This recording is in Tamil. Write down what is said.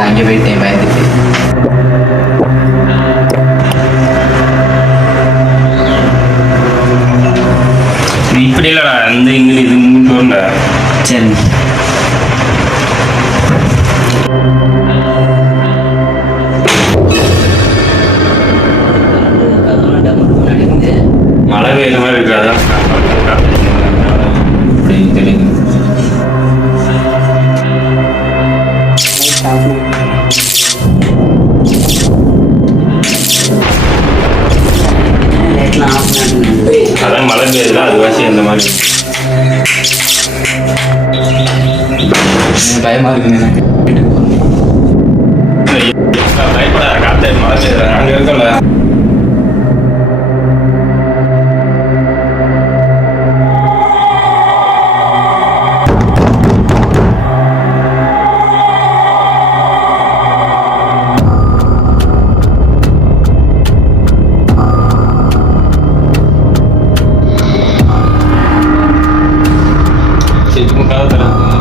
அங்கே போயிட்டேன் பயந்துட்டு. இப்படி இல்லடா இந்த இங்கிலீஷ் இது வரல சரி. மழை பெய்யுற மாதிரி இருக்கு மழை பெய்யுதுல அது வாசி அந்த மாதிரி. பயமா இருக்குங்க magkano na lang?